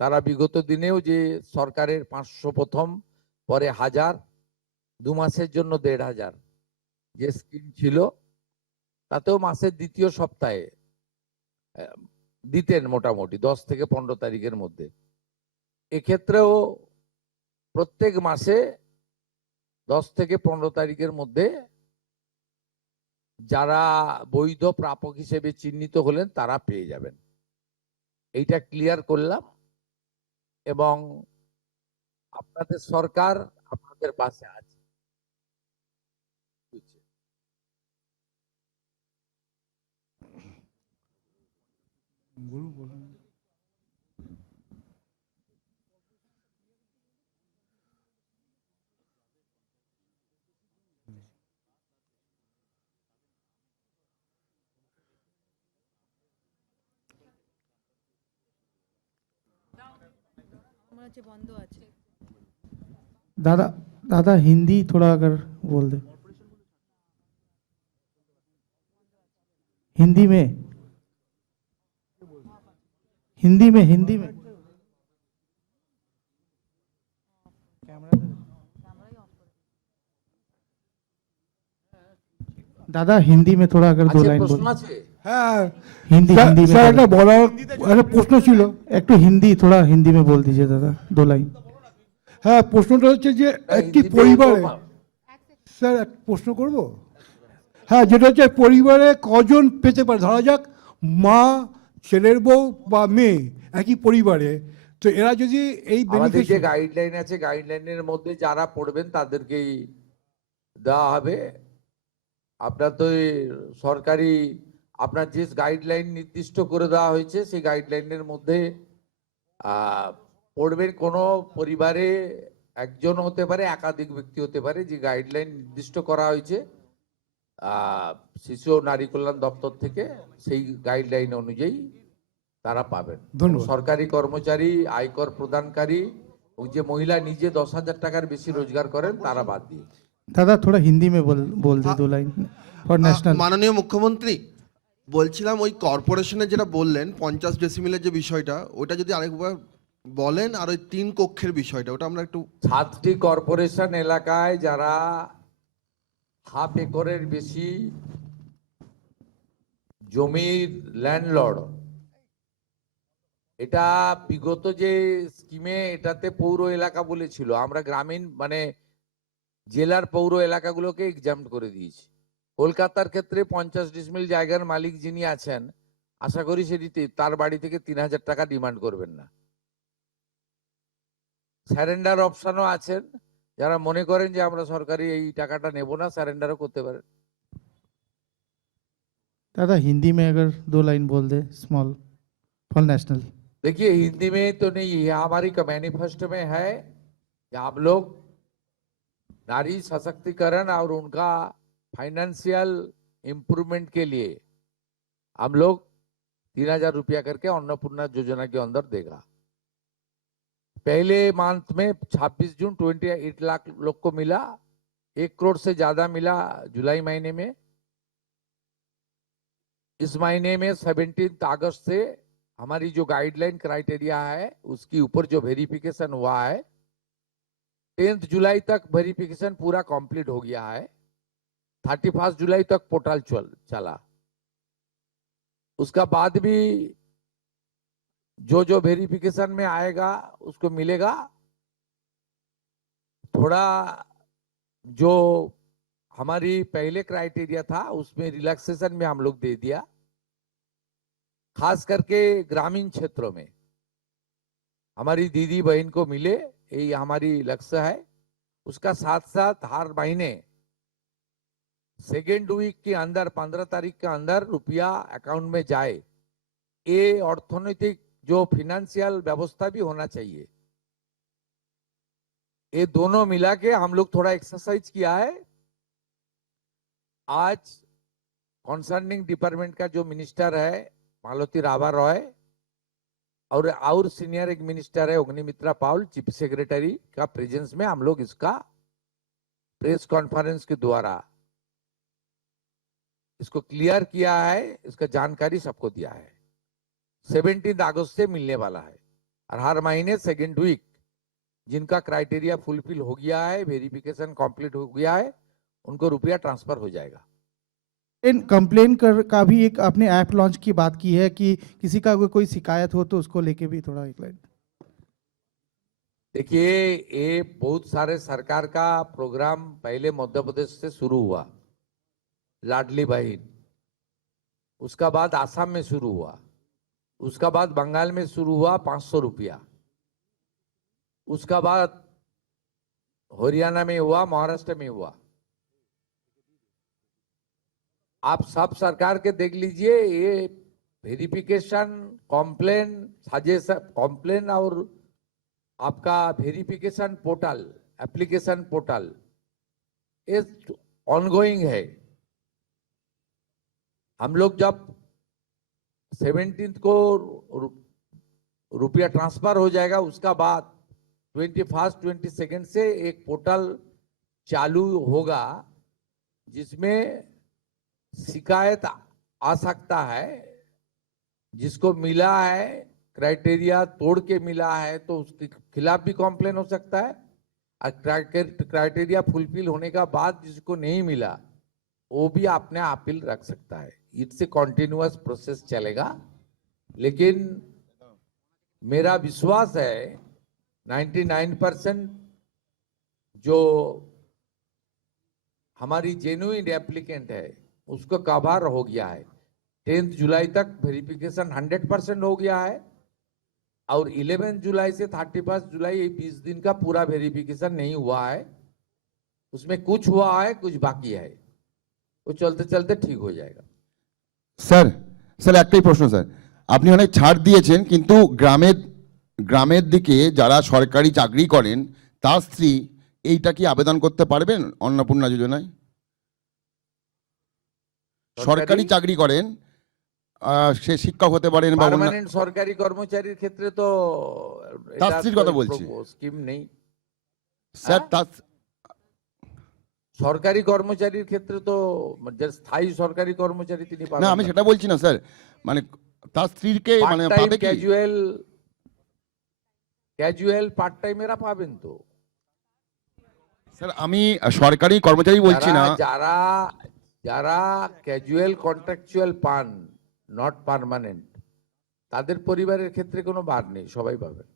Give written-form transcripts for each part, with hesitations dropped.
তারা বিগত দিনেও যে সরকারের 500 প্রথম, পরে 1000, 2 মাসের জন্য 1500 যে স্কিম ছিল, তাতেও মাসের দ্বিতীয় সপ্তাহে দিতেন মোটামুটি 10 থেকে 15 তারিখের মধ্যে। এক্ষেত্রেও প্রত্যেক মাসে 10 থেকে 15 তারিখের মধ্যে যারা বৈধ প্রাপক হিসেবে চিহ্নিত হলেন তারা পেয়ে যাবেন। এইটা ক্লিয়ার করলাম, এবং আপনাদের সরকার আপনাদের পাশে আছে। दादा दादा हिंदी थोड़ा अगर बोल दे, हिंदी में हिंदी में हिंदी में दादा हिंदी में थोड़ा अगर दो लाइन बोल। হ্যাঁ हिंदी हिंदी में স্যার थोड़ा- একটা বলার একটা প্রশ্ন ছিল। एक तो हिंदी थोड़ा हिंदी में बोल दीजिए दादा, 2 लाइन। হ্যাঁ প্রশ্নটা হচ্ছে যে একটি পরিবারে, স্যার এক প্রশ্ন করব। হ্যাঁ যেটা হচ্ছে পরিবারে কজন পেতে পারে, ধরা যাক মা, ছেলের বউ বা মেয়ে একই পরিবারে, তো এরা যদি এই আমাদের যে বেনিফিশিয়ারি, গাইডলাইন আছে, গাইডলাইনের মধ্যে যারা পড়বেন তাদেরকেই দেওয়া হবে। আপনার তো এই সরকারি আপনার যে গাইডলাইন নির্দিষ্ট করে দেওয়া হয়েছে সেই গাইডলাইনের মধ্যে পড়বেন। কোনো পরিবারে একজন হতে পারে, একাধিক ব্যক্তি হতে পারে, যে গাইডলাইন নির্দিষ্ট করা হয়েছে শিশু ও নারী কল্যাণ দপ্তর থেকে, সেই গাইডলাইন অনুযায়ী তারা পাবেন। ধন্যবাদ। সরকারি কর্মচারী, আয়কর প্রদানকারী ও যে মহিলা নিজে 10,000 টাকার বেশি রোজগার করেন তারা বাদ দিয়ে। दादा थोड़ा हिंदी में बोल दे 2 लाइन फॉर नेशनल। মাননীয় মুখ্যমন্ত্রী, বলছিলাম ওই কর্পোরেশনে যেটা বললেন 50 ডেসিমেলের যে বিষয়টা, ওটা যদি আরেকবার বলেন, আর ওই 3 কক্ষের বিষয়টা, ওটা আমরা একটু। 7টি কর্পোরেশন এলাকায় যারা হাফ একরের বেশি জমির ল্যান্ডলর্ড, এটা বিগত যে স্কিমে এটাতে পৌর এলাকা বলেছিল, আমরা গ্রামীণ মানে জেলার পৌর এলাকাগুলোকে এক্সাম্পট করে দিয়েছি। কলকাতার ক্ষেত্রে 50 ডিসমিল জায়গার মালিক যিনি আছেন, আশা করি সেটিতে তার বাড়ি থেকে 3000 টাকা ডিমান্ড করবেন না। স্যারেন্ডার অপশনও আছেন, যারা মনে করেন যে আমরা সরকারি এই টাকাটা নেব না, স্যারেন্ডারও করতে পারেন। दादा हिंदी में अगर 2 लाइन बोल दे स्मॉल फॉर नेशनल। देखिए हिंदी में तो नहीं है, हमारी मैनिफेस्टो में है कि आप लोग नारी सशक्तिकरण और उनका फाइनेंशियल इम्प्रूवमेंट के लिए हम लोग 3000 रुपया करके अन्नपूर्णा योजना के अंदर देगा। पहले मंथ में 26 जून 28 लाख लोग को मिला, 1 करोड़ से ज्यादा मिला जुलाई महीने में। इस महीने में 17 अगस्त से हमारी जो गाइडलाइन क्राइटेरिया है उसके ऊपर जो वेरिफिकेशन हुआ है, 10 जुलाई तक वेरिफिकेशन पूरा कंप्लीट हो गया है। 31 जुलाई तक पोर्टल चला। उसका बाद भी जो जो वेरिफिकेशन में आएगा उसको मिलेगा। थोड़ा जो हमारी पहले क्राइटेरिया था उसमें रिलैक्सेशन में हम लोग दे दिया, खास करके ग्रामीण क्षेत्रों में हमारी दीदी बहन को मिले, यही हमारी लक्ष्य है। उसका साथ साथ हर महीने सेकेंड वीक के अंदर 15 तारीख के अंदर रुपया अकाउंट में जाए, ये अर्थनैतिक जो फिनेंशियल व्यवस्था भी होना चाहिए। ये दोनों मिला के हम लोग थोड़ा एक्सरसाइज किया है। आज कंसर्निंग डिपार्टमेंट का जो मिनिस्टर है मालती राभा रॉय, और सीनियर एक मिनिस्टर है अग्निमित्रा पाउल, चीफ सेक्रेटरी का प्रेजेंस में हम लोग इसका प्रेस कॉन्फ्रेंस के द्वारा इसको क्लियर किया है, इसका जानकारी सबको दिया है। 17 अगस्त से मिलने वाला है। और हर महीने सेकेंड वीक जिनका क्राइटेरिया फुलफिल हो गया है, वेरिफिकेशन कंप्लीट हो गया है, उनको रुपया ट्रांसफर हो जाएगा। इन कंप्लेन कर का भी एक आपने ऐप लॉन्च की बात की है कि किसी का कोई शिकायत हो तो उसको लेके भी थोड़ा एक लाइन। देखिए, ये बहुत सारे सरकार का प्रोग्राम पहले मध्य प्रदेश से शुरू हुआ, लाडली बहन, उसका बाद आसाम में शुरू हुआ, उसका बाद बंगाल में शुरू हुआ 500 रुपया, उसका बाद हरियाणा में हुआ, महाराष्ट्र में हुआ। आप सब सरकार के देख लीजिए, ये वेरिफिकेशन, कॉम्प्लेन, सजेशन, कॉम्प्लेन और आपका वेरिफिकेशन पोर्टल, एप्लीकेशन पोर्टल, ये ऑनगोइंग है। हम लोग जब 17 को रुपया ट्रांसफर हो जाएगा, उसका बाद 21 22 से एक पोर्टल चालू होगा जिसमें शिकायत आ सकता है, जिसको मिला है क्राइटेरिया तोड़ के मिला है तो उसके खिलाफ भी कॉम्प्लेन हो सकता है, और क्राइटेरिया फुलफिल होने का बाद जिसको नहीं मिला वो भी अपने अपील रख सकता है। इट्स ए कॉन्टिन्यूअस प्रोसेस चलेगा, लेकिन मेरा विश्वास है 99% जो हमारी जेन्युइन एप्लीकेंट है उसको कवर हो गया है। 10 जुलाई तक वेरिफिकेशन 100% हो गया है, और 11 जुलाई से 31 जुलाई ये 20 दिन का पूरा वेरिफिकेशन नहीं हुआ है, उसमें कुछ हुआ है, कुछ बाकी है, वो चलते चलते ठीक हो जाएगा। স্যার স্যার একটাই প্রশ্ন স্যার, আপনি অনেক ছাড় দিয়েছেন কিন্তু গ্রামের দিকে যারা সরকারি চাকরি করেন তার স্ত্রী এইটা কি আবেদন করতে পারবেন অন্নপূর্ণা যোজনায়? সরকারি চাকরি করেন, সে শিক্ষক হতে পারেন বা পার্মানেন্ট সরকারি কর্মচারীর ক্ষেত্রে তো তার স্ত্রীর কথা বলছি স্কিম নেই স্যার। তার সরকারি কর্মচারীর ক্ষেত্রে তো যে স্থায়ী সরকারি কর্মচারী তিনি পাবেন না, আমি সেটা বলছি না স্যার, মানে তার স্ত্রীকে মানে পাবে কি? ক্যাজুয়াল পার্ট টাইমেরা পাবেন তো স্যার। আমি সরকারি কর্মচারী বলছি না, যারা যারা ক্যাজুয়াল কন্ট্রাকচুয়াল পান, নট পার্মানেন্ট, তাদের পরিবারের ক্ষেত্রে কোনো বার নেই, সবাই পাবেন।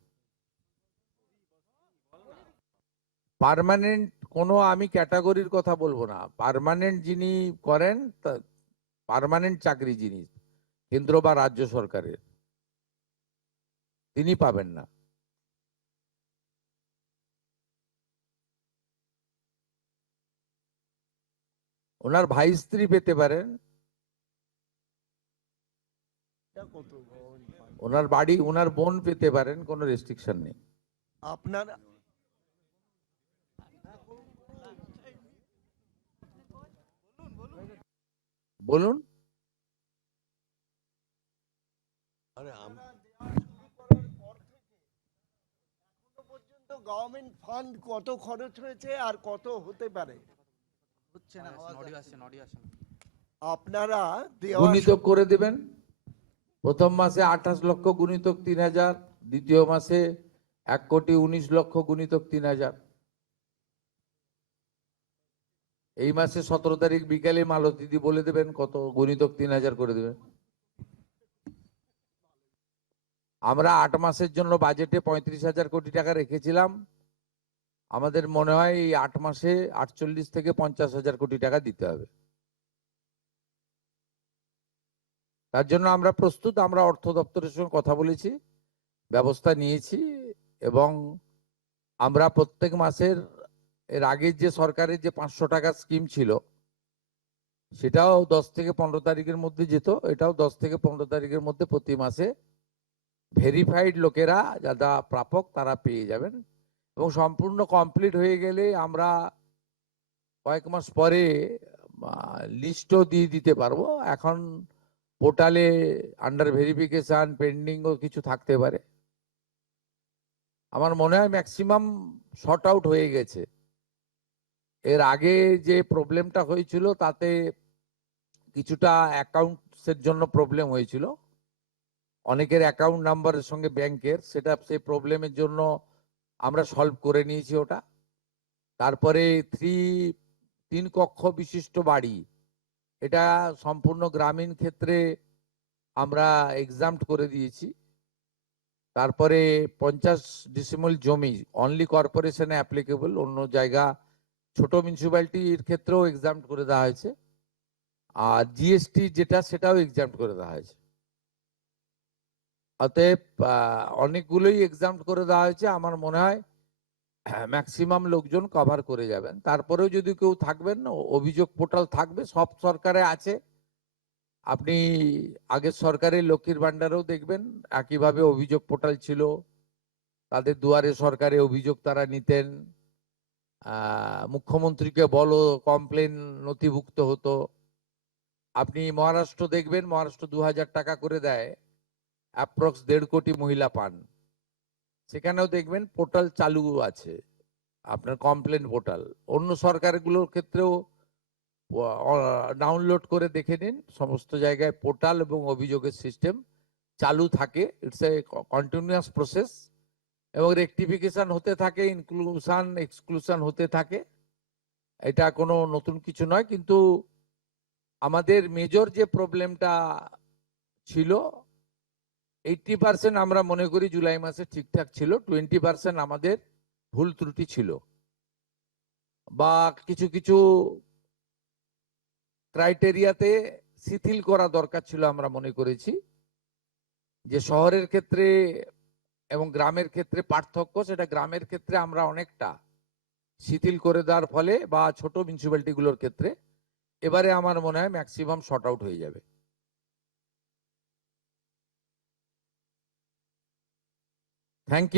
পার্মানেন্ট কোনো আমি ক্যাটাগরির কথা বলবো না, পার্মানেন্ট যিনি করেন, পার্মানেন্ট চাকরি যিনি কেন্দ্র বা রাজ্য সরকারের, তিনি পাবেন না। ওনার ভাই স্ত্রী পেতে পারেন, ওনার বাড়ি, ওনার বোন পেতে পারেন, কোনো রেস্ট্রিকশন নেই। আপনার বলুন। গভর্নমেন্ট ফান্ড কত খরচ হয়েছে আর কত হতে পারে আপনারা গুণিতক করে দেবেন। প্রথম মাসে 28 লক্ষ গুণিতক 3000, দ্বিতীয় মাসে 1,19,00,000 গুণিতক 3000। এই মাসে 17 তারিখ বিকালে মালতীদি বলে দেবেন কত গুণিতক 3000 করে দেবেন। আমরা 8 মাসের জন্য বাজেটে 35,000 কোটি টাকা রেখেছিলাম, আমাদের মনে হয় এই 8 মাসে 48 থেকে 50,000 কোটি টাকা দিতে হবে। তার জন্য আমরা প্রস্তুত, আমরা অর্থ দপ্তরের সঙ্গে কথা বলেছি, ব্যবস্থা নিয়েছি, এবং আমরা প্রত্যেক মাসের, এর আগে যে সরকারের যে 500 টাকা স্কিম ছিল সেটাও 10 থেকে 15 তারিখের মধ্যে যেত, এটাও 10 থেকে 15 তারিখের মধ্যে প্রতি মাসে ভেরিফাইড লোকেরা যারা প্রাপক তারা পেয়ে যাবেন, এবং সম্পূর্ণ কমপ্লিট হয়ে গেলে আমরা কয়েক মাস পরে লিস্টও দিয়ে দিতে পারবো। এখন পোর্টালে আন্ডার ভেরিফিকেশন, পেন্ডিংও কিছু থাকতে পারে। আমার মনে হয় ম্যাক্সিমাম শর্ট আউট হয়ে গেছে। এর আগে যে প্রবলেমটা হয়েছিল তাতে কিছুটা অ্যাকাউন্টসের জন্য প্রবলেম হয়েছিল, অনেকের অ্যাকাউন্ট নাম্বারের সঙ্গে ব্যাংকের, সেটা সেই প্রবলেমের জন্য আমরা সলভ করে নিয়েছি ওটা। তারপরে 3 কক্ষ বিশিষ্ট বাড়ি, এটা সম্পূর্ণ গ্রামীণ ক্ষেত্রে আমরা এক্সাম্পট করে দিয়েছি। তারপরে 50 ডিসিমল জমি অনলি কর্পোরেশনে অ্যাপ্লিকেবল, অন্য জায়গা ছোট মিউনিসিপ্যালিটির ক্ষেত্রেও এক্সাম্পট করে দেওয়া হয়েছে। আর জিএসটি যেটা, সেটাও এক্সাম্পট করে দেওয়া হয়েছে। অতএব অনেকগুলোই এক্সাম্পট করে দেওয়া হয়েছে। আমার মনে হয় ম্যাক্সিমাম লোকজন কভার করে যাবেন। তারপরেও যদি কেউ থাকবেন, অভিযোগ পোর্টাল থাকবে, সব সরকারে আছে। আপনি আগের সরকারের লক্ষ্মীর ভান্ডারেও দেখবেন একইভাবে অভিযোগ পোর্টাল ছিল, তাদের দুয়ারে সরকারে অভিযোগ তারা নিতেন, মুখ্যমন্ত্রীকে বলো কমপ্লেন নথিভুক্ত হতো। আপনি মহারাষ্ট্র দেখবেন, মহারাষ্ট্র 2000 টাকা করে দেয়, অ্যাপ্রক্স 1.5 কোটি মহিলা পান। সেখানেও দেখবেন পোর্টাল চালু আছে, আপনার কমপ্লেন পোর্টাল। অন্য সরকারগুলোর ক্ষেত্রেও ডাউনলোড করে দেখে নিন, সমস্ত জায়গায় পোর্টাল এবং অভিযোগের সিস্টেম চালু থাকে। ইটস এ কন্টিনিউয়াস প্রসেস, এবং রেকটিফিকেশন হতে থাকে, ইনক্লুশন এক্সক্লুশন হতে থাকে। এটা কোনো নতুন কিছু নয়। কিন্তু আমাদের মেজর যে প্রবলেমটা ছিল, 80% আমরা মনে করি জুলাই মাসে ঠিকঠাক ছিল, 20% আমাদের ভুল ত্রুটি ছিল, বা কিছু কিছু ক্রাইটেরিয়াতে শিথিল করা দরকার ছিল। আমরা মনে করেছি যে শহরের ক্ষেত্রে এবং গ্রামের ক্ষেত্রে পার্থক্য, সেটা গ্রামের ক্ষেত্রে আমরা অনেকটা শিথিল করে দেওয়ার ফলে, বা ছোট মিউনিসিপ্যালিটিগুলোর ক্ষেত্রে এবারে আমার মনে হয় ম্যাক্সিমাম শর্ট আউট হয়ে যাবে। Thank you.